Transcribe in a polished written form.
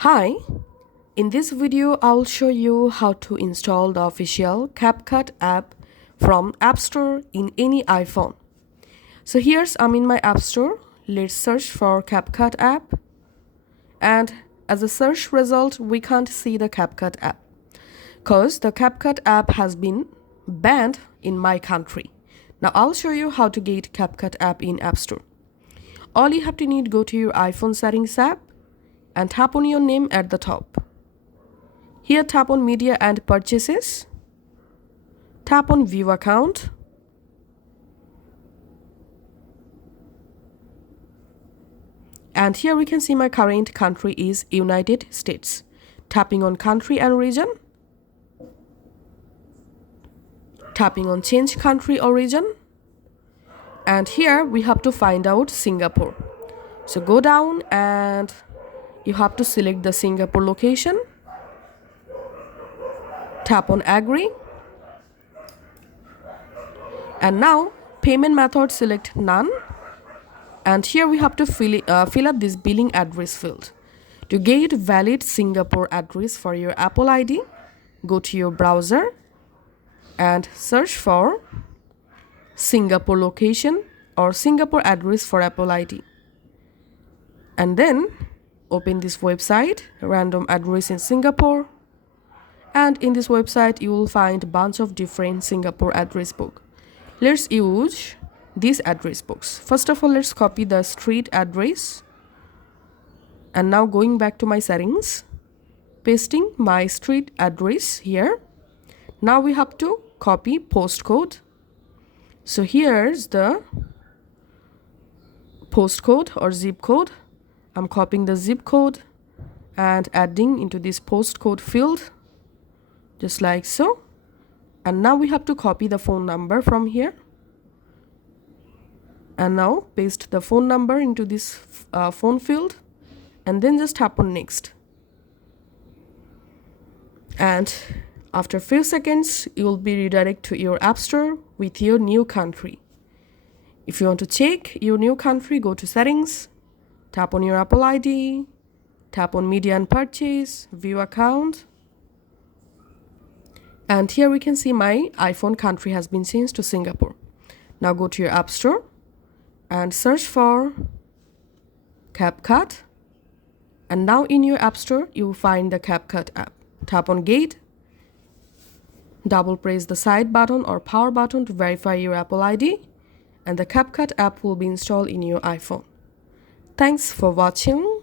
Hi, in this video I'll show you how to install the official Capcut app from App Store in any iPhone. So I'm in my App Store. Let's search for Capcut app, and as a search result we can't see the Capcut app because the Capcut app has been banned in my country. Now I'll show you how to get Capcut app in App Store. All you have to need, go to your iPhone settings app and tap on your name at the top. Here tap on media and purchases, tap on view account, and here we can see my current country is United States. Tapping on country and region, tapping on change country origin, and here we have to find out Singapore. So go down and you have to select the Singapore location, tap on agree, and now payment method, select none, and here we have to fill up this billing address field. To get valid Singapore address for your Apple ID, go to your browser and search for Singapore location or Singapore address for Apple ID, and then open this website, random address in Singapore, and in this website you will find a bunch of different Singapore address book. Let's use these address books. First of all, let's copy the street address, and now going back to my settings, pasting my street address here. Now we have to copy postcode. So here's the postcode or zip code. I'm copying the zip code and adding into this postcode field, just like so. And now we have to copy the phone number from here. And now paste the phone number into this phone field, and then just tap on next. And after a few seconds, you will be redirected to your App Store with your new country. If you want to check your new country, go to settings, tap on your Apple ID, tap on media and purchase, view account, and here we can see my iPhone country has been changed to Singapore. Now go to your App Store and search for Capcut, and now in your App Store you will find the Capcut app. Tap on Get, double press the side button or power button to verify your Apple ID, and the Capcut app will be installed in your iPhone. Thanks for watching.